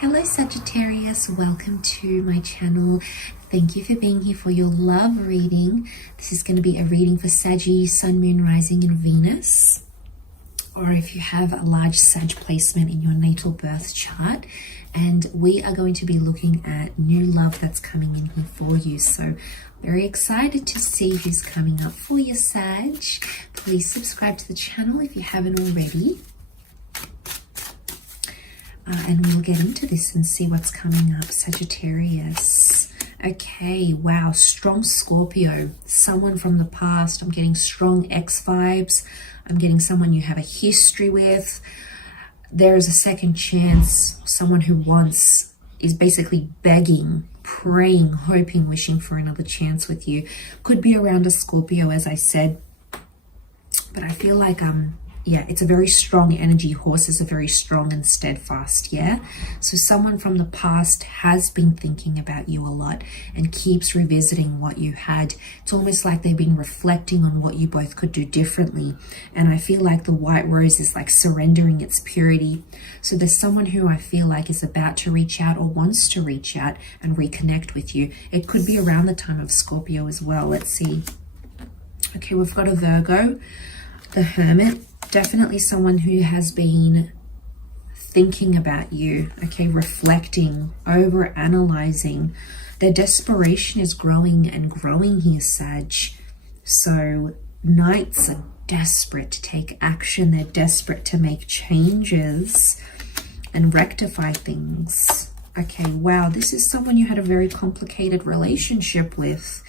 Hello Sagittarius, welcome to my channel. Thank you for being here for your love reading. This is going to be a reading for Sagittarius, Sun, Moon, Rising and Venus. Or if you have a large Sag placement in your natal birth chart. And we are going to be looking at new love that's coming in here for you. So very excited to see who's coming up for you, Sag. Please subscribe to the channel if you haven't already. And we'll get into this and see what's coming up, Sagittarius. Okay, wow, strong Scorpio, someone from the past. I'm getting strong ex vibes. I'm getting someone you have a history with. There is a second chance, someone who is basically begging, praying, hoping, wishing for another chance with you. Could be around a Scorpio, as I said. But I feel like yeah, it's a very strong energy. Horses are very strong and steadfast, yeah? So someone from the past has been thinking about you a lot and keeps revisiting what you had. It's almost like they've been reflecting on what you both could do differently. And I feel like the white rose is like surrendering its purity. So there's someone who I feel like is about to reach out or wants to reach out and reconnect with you. It could be around the time of Scorpio as well. Let's see. Okay, we've got a Virgo, the Hermit. Definitely someone who has been thinking about you, okay, reflecting, over analyzing. Their desperation is growing and growing here, Sag. So Knights are desperate to take action. They're desperate to make changes and rectify things. Okay, wow, this is someone you had a very complicated relationship with.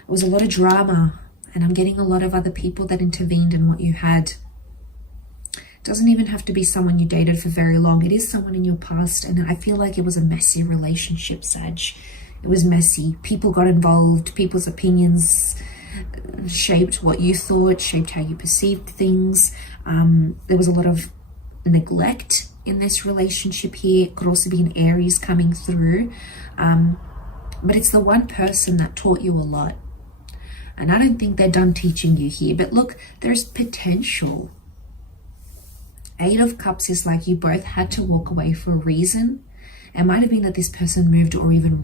It was a lot of drama, and I'm getting a lot of other people that intervened in what you had. Doesn't even have to be someone you dated for very long. It is someone in your past, and I feel like it was a messy relationship, Sag. It was messy. People got involved. People's opinions shaped what you thought, shaped how you perceived things. There was a lot of neglect in this relationship here. It could also be an Aries coming through. But it's the one person that taught you a lot. And I don't think they're done teaching you here. But look, there's potential. Eight of Cups is like you both had to walk away for a reason. It might have been that this person moved or even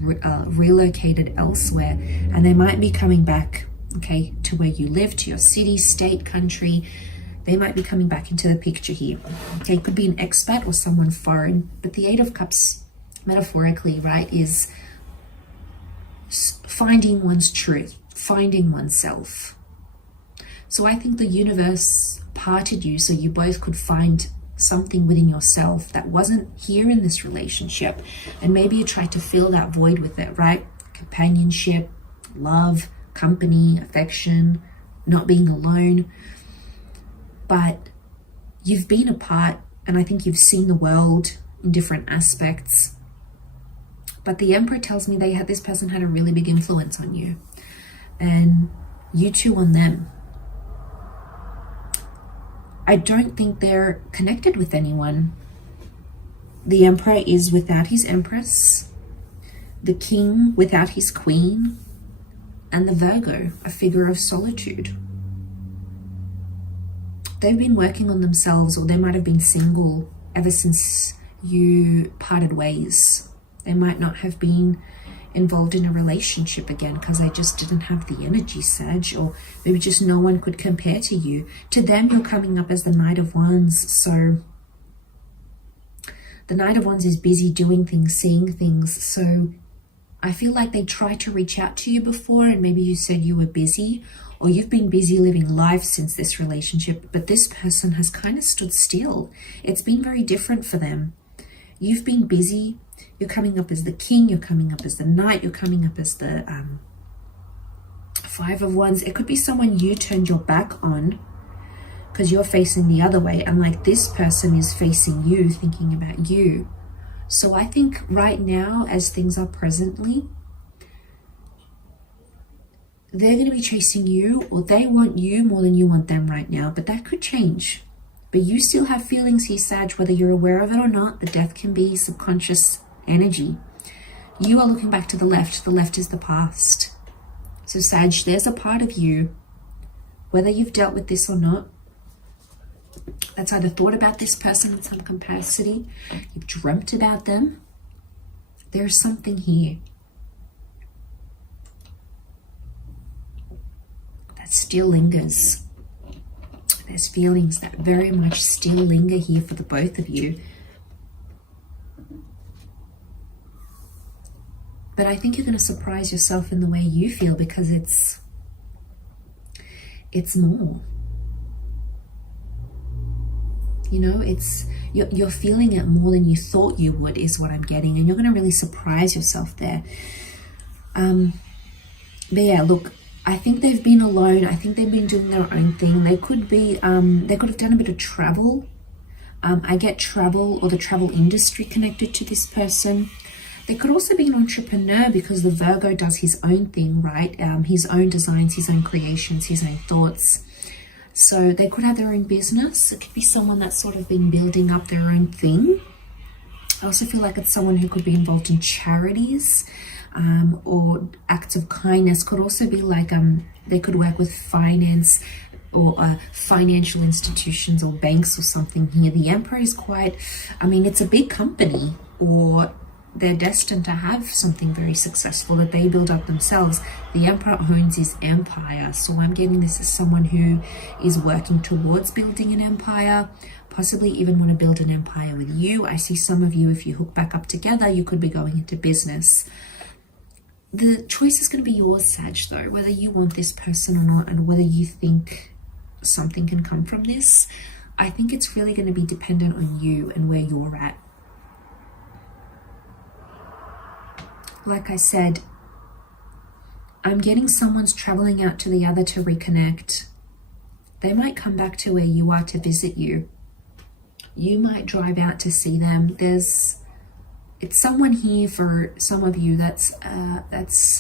relocated elsewhere, and they might be coming back, okay, to where you live, to your city, state, country. They might be coming back into the picture here. Okay, it could be an expat or someone foreign, but the Eight of Cups, metaphorically, right, is finding one's truth, finding oneself. So I think the universe parted you so you both could find something within yourself that wasn't here in this relationship, and maybe you tried to fill that void with it, right? Companionship, love, company, affection, not being alone. But you've been apart, and I think you've seen the world in different aspects. But the Emperor tells me this person had a really big influence on you, and you two on them. I don't think they're connected with anyone. The Emperor is without his Empress, the King without his Queen, and the Virgo, a figure of solitude. They've been working on themselves, or they might have been single ever since you parted ways. They might not have been involved in a relationship again because they just didn't have the energy, Sag, or maybe just no one could compare to you. To them, you're coming up as the Knight of Wands. So the Knight of Wands is busy doing things, seeing things. So I feel like they tried to reach out to you before, and maybe you said you were busy, or you've been busy living life since this relationship, but this person has kind of stood still. It's been very different for them. You've been busy. You're coming up as the King, you're coming up as the Knight, you're coming up as the Five of Wands. It could be someone you turned your back on because you're facing the other way, and like this person is facing you, thinking about you. So I think right now, as things are presently, they're going to be chasing you, or they want you more than you want them right now, but that could change. But you still have feelings here, Sag, whether you're aware of it or not. The death can be subconscious energy. You are looking back to the left. The left is the past. So Sag, there's a part of you, whether you've dealt with this or not, that's either thought about this person in some capacity, you've dreamt about them, There's something here that still lingers. There's feelings that very much still linger here for the both of you. But I think you're going to surprise yourself in the way you feel, because it's more. You know, you're feeling it more than you thought you would, is what I'm getting. And you're going to really surprise yourself there. But yeah, look, I think they've been alone. I think they've been doing their own thing. They could be, they could have done a bit of travel. I get travel or the travel industry connected to this person. They could also be an entrepreneur, because the Virgo does his own thing, right? His own designs, his own creations, his own thoughts. So they could have their own business. It could be someone that's sort of been building up their own thing. I also feel like it's someone who could be involved in charities or acts of kindness. Could also be like they could work with finance or financial institutions or banks or something here. The Emperor is quite, I mean, it's a big company, or they're destined to have something very successful that they build up themselves. The Emperor owns his empire. So I'm getting this as someone who is working towards building an empire, possibly even want to build an empire with you. I see some of you, if you hook back up together, you could be going into business. The choice is going to be yours, Sag, though, whether you want this person or not, and whether you think something can come from this. I think it's really going to be dependent on you and where you're at. Like I said, I'm getting someone's traveling out to the other to reconnect. They might come back to where you are to visit you. You might drive out to see them. It's someone here for some of you that's a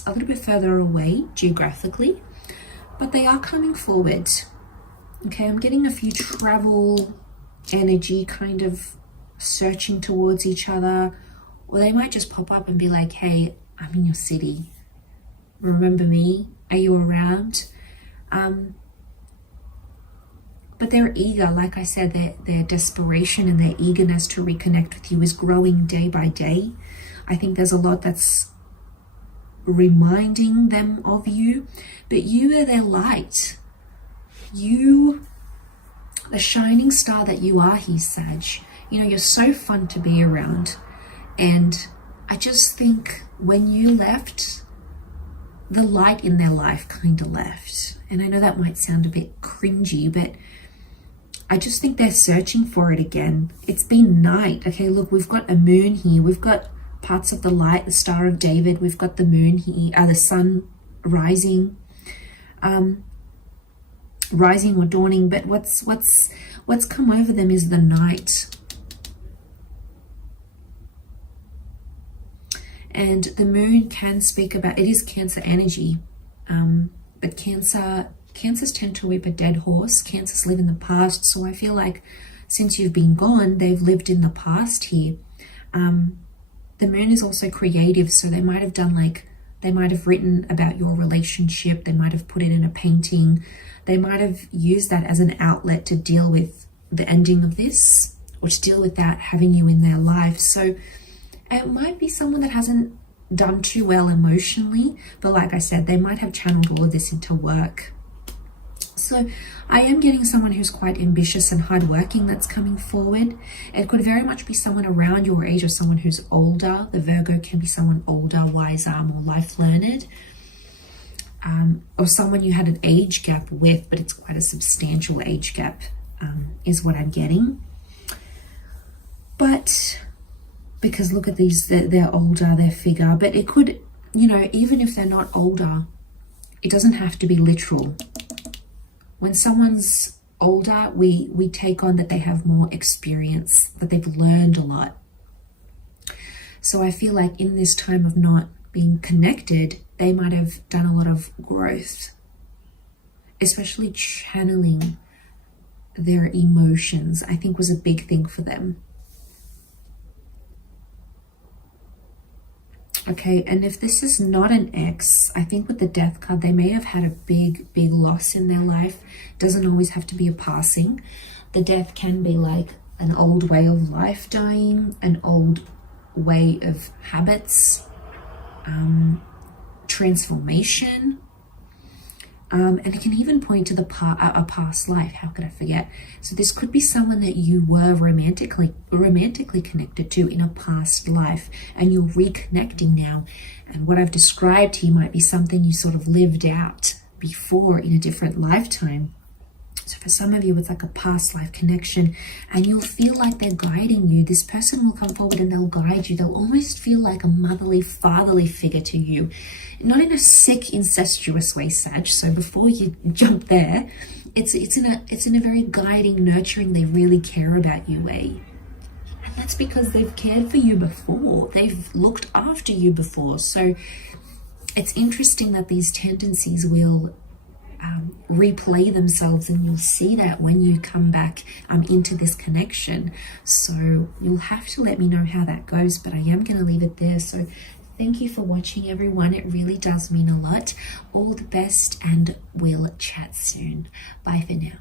little bit further away geographically, but they are coming forward. Okay, I'm getting a few travel energy, kind of searching towards each other. Or they might just pop up and be like, hey, I'm in your city. Remember me? Are you around? But they're eager. Like I said, their desperation and their eagerness to reconnect with you is growing day by day. I think there's a lot that's reminding them of you. But you are their light. You, the shining star that you are here, Sag. You know, you're so fun to be around. And I just think when you left, the light in their life kind of left. And I know that might sound a bit cringy, but I just think they're searching for it again. It's been night. Okay, look, we've got a moon here. We've got parts of the light, the Star of David. We've got the moon here, the sun rising, rising or dawning. But what's come over them is the night. And the moon can speak about, it is Cancer energy, but Cancers tend to whip a dead horse. Cancers live in the past. So I feel like since you've been gone, they've lived in the past here. The moon is also creative. So they might have they might have written about your relationship. They might have put it in a painting. They might have used that as an outlet to deal with the ending of this, or to deal with that having you in their life. So it might be someone that hasn't done too well emotionally, but like I said, they might have channeled all of this into work. So I am getting someone who's quite ambitious and hardworking that's coming forward. It could very much be someone around your age or someone who's older. The Virgo can be someone older, wiser, more life-learned. Or someone you had an age gap with, but it's quite a substantial age gap, is what I'm getting. But because look at these, they're older, they're figure, but it could, even if they're not older, it doesn't have to be literal. When someone's older, we take on that they have more experience, that they've learned a lot. So I feel like in this time of not being connected, they might have done a lot of growth, especially channeling their emotions, I think was a big thing for them. Okay, and if this is not an ex, I think with the Death card, they may have had a big loss in their life. Doesn't always have to be a passing. The Death can be like an old way of life dying, an old way of habits, transformation. And it can even point to a past life. How could I forget? So this could be someone that you were romantically connected to in a past life, and you're reconnecting now. And what I've described here might be something you sort of lived out before in a different lifetime. So for some of you, it's like a past life connection, and you'll feel like they're guiding you. This person will come forward and they'll guide you. They'll almost feel like a motherly, fatherly figure to you. Not in a sick, incestuous way, Sag. So before you jump there, it's in a very guiding, nurturing, they really care about you way. And that's because they've cared for you before. They've looked after you before. So it's interesting that these tendencies will replay themselves, and you'll see that when you come back into this connection. So you'll have to let me know how that goes, but I am going to leave it there. So thank you for watching, everyone. It really does mean a lot. All the best, and we'll chat soon. Bye for now.